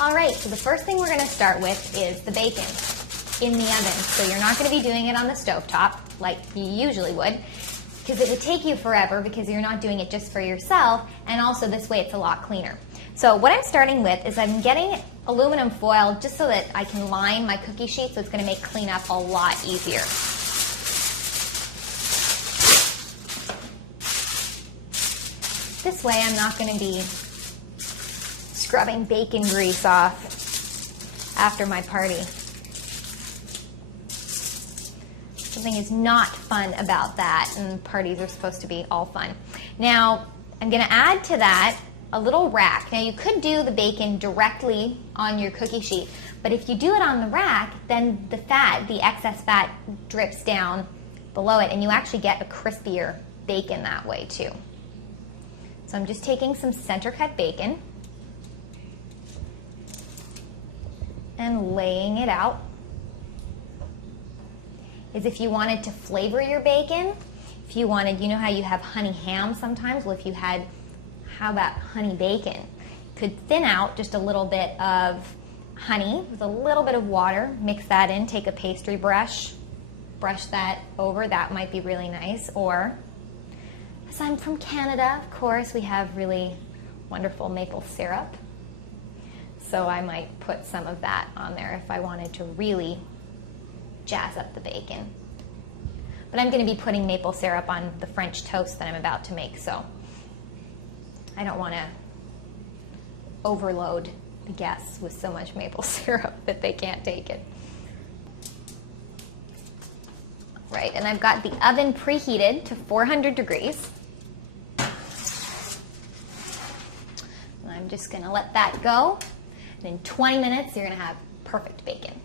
All right, so the first thing we're gonna start with is the bacon in the oven. So you're not gonna be doing it on the stovetop like you usually would, because it would take you forever because you're not doing it just for yourself, and also this way it's a lot cleaner. So what I'm starting with is I'm getting aluminum foil just so that I can line my cookie sheet, so it's gonna make cleanup a lot easier. This way I'm not gonna be scrubbing bacon grease off after my party. Something is not fun about that, and parties are supposed to be all fun. Now, I'm gonna add to that a little rack. Now, you could do the bacon directly on your cookie sheet, but if you do it on the rack, then the fat, the excess fat, drips down below it, and you actually get a crispier bacon that way too. So I'm just taking some center cut bacon and laying it out. Is if you wanted to flavor your bacon, if you wanted, you know how you have honey ham sometimes? Well, if you had, how about honey bacon? You could thin out just a little bit of honey with a little bit of water, mix that in, take a pastry brush, brush that over, that might be really nice. Or, as I'm from Canada, of course, we have really wonderful maple syrup. So I might put some of that on there if I wanted to really jazz up the bacon. But I'm going to be putting maple syrup on the French toast that I'm about to make, so I don't want to overload the guests with so much maple syrup that they can't take it. Right, and I've got the oven preheated to 400 degrees. And I'm just going to let that go. And in 20 minutes, you're going to have perfect bacon.